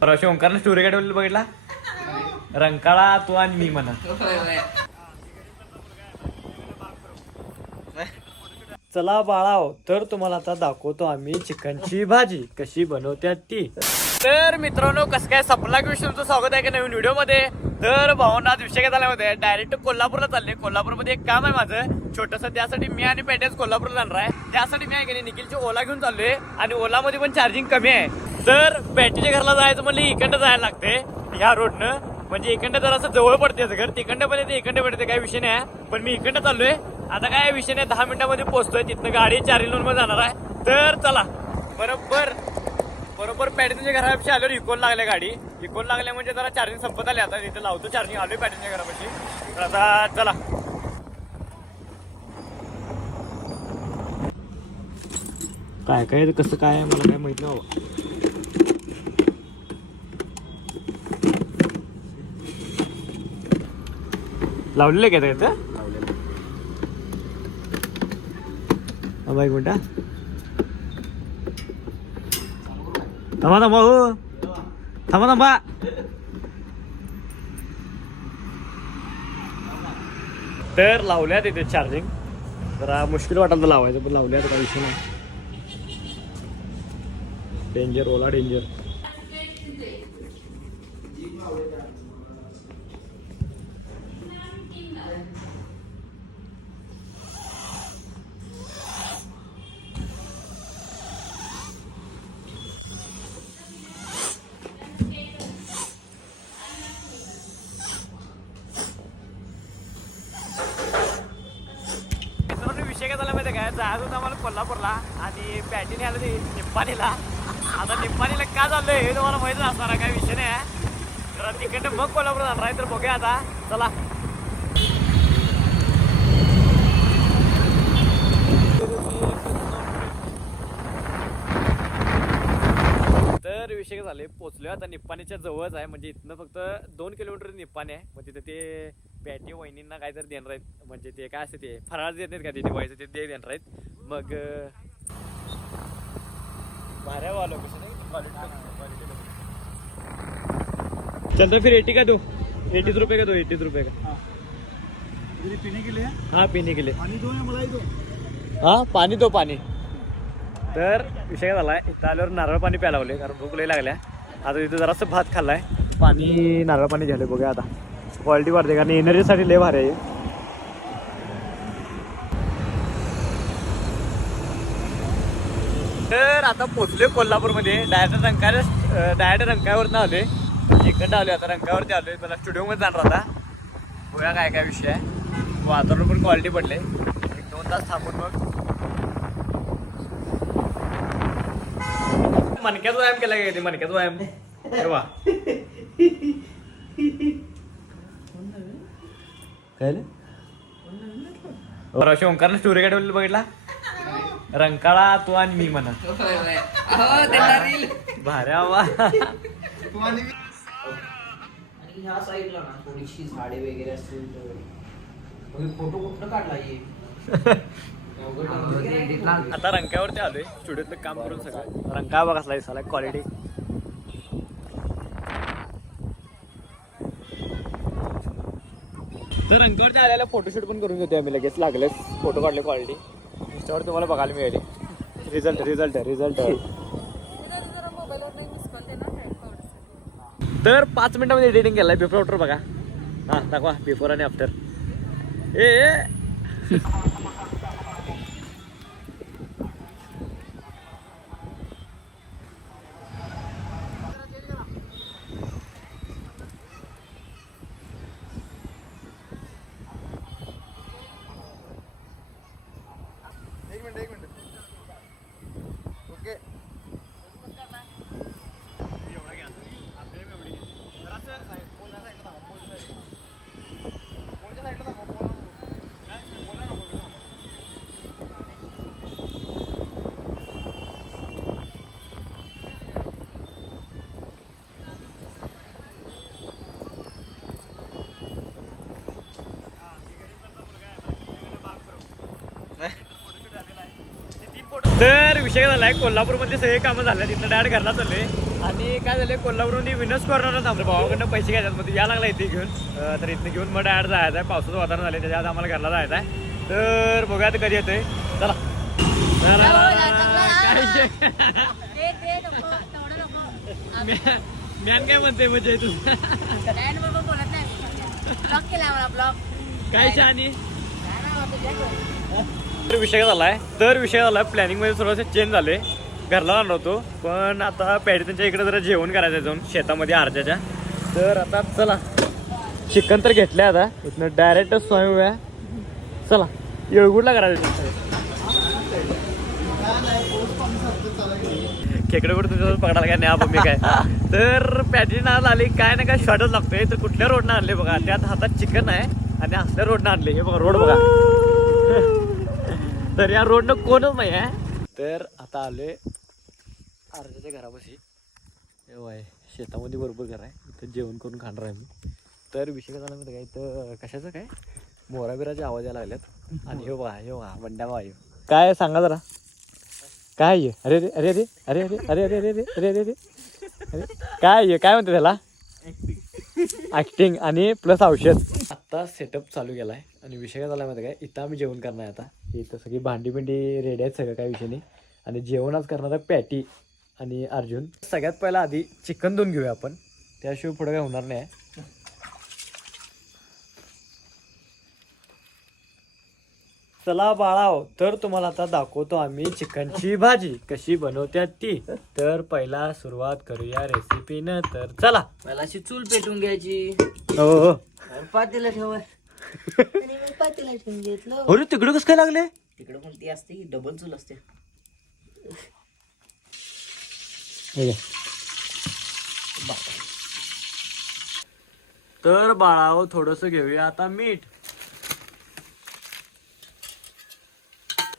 परवा ओंकारनं स्टोरी काढवलेलं बघितला? रंकाळा तू आणि मी म्हणा. चला बाळाव तर तुम्हाला आता दाखवतो आम्ही चिकनची भाजी. कशी बनवतात ती. तर मित्रांनो कसं काय सपना विषय? तुमचं स्वागत आहे का नवीन व्हिडिओमध्ये तर भावना आज विषय काय झाला मध्ये डायरेक्ट कोल्हापूरला चालले कोल्हापूरमध्ये एक काम आहे माझं. छोटस त्यासाठी मी आणि पेटेच कोल्हापूरला जाणार आहे. त्यासाठी मी आहे की नाही निखिलची ओला घेऊन चाललोय. आणि ओलामध्ये पण चार्जिंग कमी आहे. तर बॅटरीच्या घरला जायचं म्हणजे इकडनं जायला लागते ह्या रोडनं म्हणजे इकडनं जरासं जवळ पडते घर. तिकडनं पण येते इकडनं पडते काही विषय नाही पण मी इकडनं चाललोय. आता काय विषय नाही दहा मिनिटामध्ये पोहोचतोय तिथनं गाडी चारी मध्ये जाणार आहे. तर चला बरोबर बरोबर पॅटर्नच्या घरापाशी आलो इकोन लागल्या गाडी. इकोन लागल्या म्हणजे जरा चार्जिंग संपत आले आता तिथे लावतो चार्जिंग आलोय पॅटर्नच्या घरापाशी. तर आता चला. काय काय कसं काय मला काय माहीत नाही लावलेलं काय त्याचं थांबा एक थांबा थांबा हो. थांबा थांबा. तर लावल्या तिथे चार्जिंग जरा मुश्किल वाटायला तर लावायचं पण लावल्या काही विषय नाही. डेंजर ओला डेंजर मित्रांनो विषय काय झाला माहिती काय जायचं होतं आम्हाला आणि पॅटीने आलं ते निप्पाणीला. आता निप्पाणीला का चाललंय हे तुम्हाला माहिती असणार काय विषय नाही आहे. तर तिकडनं मग कोल्हापूर जाणार आहे तर बघूया आता. चला. तर विषय काय झाले पोचलोय आता निप्पाणीच्या जवळच आहे. म्हणजे इथनं फक्त दोन किलोमीटर निप्पाणी आहे. मग तिथं ते पॅटी वहिनींना काहीतरी देणार आहेत. म्हणजे ते काय असते ते फराळ देत नाहीत का ते व्हायचं ते ते देणार आहेत मग भाऱ्या वालो कसं चल तर फिर एटी का दो एटीस रुपये का दो एटीस रुपये का? मेरी पीने के लिए है? पीने के लिए पानी दो या मलाई दो. हा पाणी दो पाणी. तर विषय काय झालाय इथं आल्यावर नारळ पाणी प्यायला लावले कारण भूक लई लागल्या आता इथं जरासं भात खाल्लाय. पाणी नारळ पाणी घ्यायला बघूया आता. क्वालिटी वाढते कारण एनर्जीसाठी लय भारी आहे हे. तर आता पोचले कोल्हापूरमध्ये. डायरेक्ट रंकाळ डायरेक्ट रंकाळवरनं आले इकडं आले आता रंकाळवरती आलोय. मला स्टुडिओमध्ये जाणार आता. बघूया काय काय विषय आहे. वातावरण पण क्वालिटी पडले एक दोन तास थांबून मग मणक्यात व्यायाम केला काय ते? मणक्यात व्यायाम. तेव्हा काय बरं ओंकारनं स्टोरी काढवलेलं बघितला? रंकाळा तू आणि मी म्हणा. भाऱ्या वा आणि ह्या साईडला ना थोडीशी झाडे वगैरे असतील तर. मग फोटो कुठं काढला ये? आता रंकावरती आलोय. स्टुडिओतलं काम करून सगळं. रंका बघा कसला क्वालिटी तर रंकावरती आलेला फोटोशूट पण करून घेतोय आम्ही लगेच. लागलेच. फोटो काढले क्वालिटी त्याच्यावर तुम्हाला बघायला मिळाली. रिझल्ट रिझल्ट रिझल्ट तर पाच मिनिटामध्ये एडिटिंग केलाय. बिफोर आफ्टर बघा. हा दाखवा. बिफोर आणि आफ्टर ए. झालाय कोल्हापूरमध्ये सगळे कामं झाले तिथं डायरेक्ट घरला चालले आणि काय झालं कोल्हापूरमध्ये विनस कॉर्नरला थांबलं भावाकडनं पैसे घ्यायच्यात मग या लागला इथे घेऊन. तर इथनं घेऊन मग डायरेक्ट जायचं आहे पावसाचं वातावरण झालं त्याच्या आधी आम्हाला घरला जायचं आहे तर बघूया आता कधी येतोय. चला. मॅन काय म्हणते म्हणजे तू डॅड काय शहाणी? तर विषय झाला आहे तर विषय झाला प्लॅनिंगमध्ये थोडंसं चेंज झाले घरला जाणार होतो पण आता पॅडी त्यांच्या इकडे जरा जेवण करायचं आहे जाऊन शेतामध्ये अर्जाच्या तर आता चला. चिकन तर घेतलंय आता. इथनं डायरेक्ट सोय चला. येळगुडला करायचं खेकडे कुठे तुझ्या पकडायला काय नाही आपण मी काय. तर पॅटी नाल आली काय ना काय शॉर्टच लागतोय. तर कुठल्या रोडनं आणले बघा. त्यात हातात चिकन आहे आणि असल्या रोडनं आणले हे बघा रोड बघा. तर या रोडनं कोणच नाही आहे तर आता आले अर्जाच्या घरापाशी आहे शेतामध्ये बरोबर घर आहे इथं जेवण करून खाणार आहे मी तर विषय काय झाला माहिती काय तर कशाचं काय मोराबिराचे आवाज यायला लागल्यात आणि हे वा हे वा बंड्या वा काय सांगा जरा काय अरे अरे रे अरे रे अरे अरे अरे अरे अरे अरे अरे रे अरे काय आहे काय म्हणते त्याला ॲक्टिंग आणि प्लस औषध आत्ता सेटअप चालू केला आहे आणि विषय काय झाला माहिती काय इथं आम्ही जेवण करणार आता. इथं सगळी भांडी बिंडी रेडी आहेत सगळं काय विषय नाही. आणि जेवण आज करणार आहे पॅटी आणि अर्जुन. सगळ्यात पहिला आधी चिकन दोन घेऊया आपण. त्याशिवाय पुढे काय होणार नाही. चला बाळाव तर तुम्हाला आता दाखवतो आम्ही चिकनची भाजी. कशी बनवतात ती. तर पहिला सुरुवात करूया रेसिपीनं तर चला. मला अशी चूल पेटून घ्यायची. हो हो पातेला ठेवा पातीला ठेवून घेतलं. अरे तिकडे कसं काय लागले? तिकडे कोणती असते ही डबल चूल असते. तर बाळाव थोडस घेऊया आता मीठ.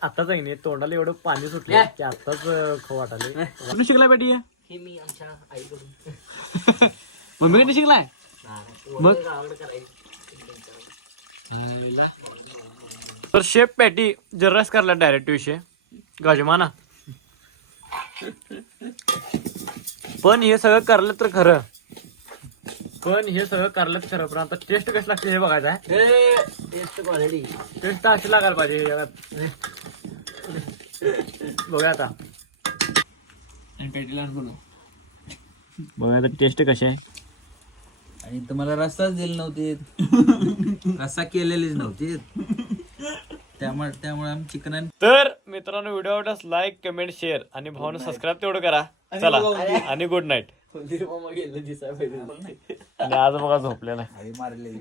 आताच आहे नाही तोंडाला एवढं पाणी सुटलं की आताच खो वाटाले कुठे शिकलाय बेटी हे? मी आमच्या आईकडून. मम्मी कडे शिकलाय? मग? गावाकडे करायचं. तर शेफ पॅटी जर्रास करला डायरेक्ट विषय. गजमाना पण हे सगळं करलं तर खरं. पण हे सगळं करलं तर खरं पण आता टेस्ट कसं लागते हे बघायचं आहे. टेस्ट क्वालिटी टेस्ट अशी लागायला पाहिजे. याच्यात. बघूया आता. आणि पेटीला बोलू बघूया आता टेस्ट कशी आहे. आणि तुम्हाला रस्ताच दिले नव्हते रस्सा केलेलेच नव्हते त्यामुळे त्यामुळे आम्ही चिकन आणि तर मित्रांनो व्हिडिओ आवडल्यास लाईक कमेंट शेअर आणि भावना सबस्क्राईब तेवढं करा. चला. आणि गुड नाईट आणि आज बघा झोपलेला आहे. मारलेली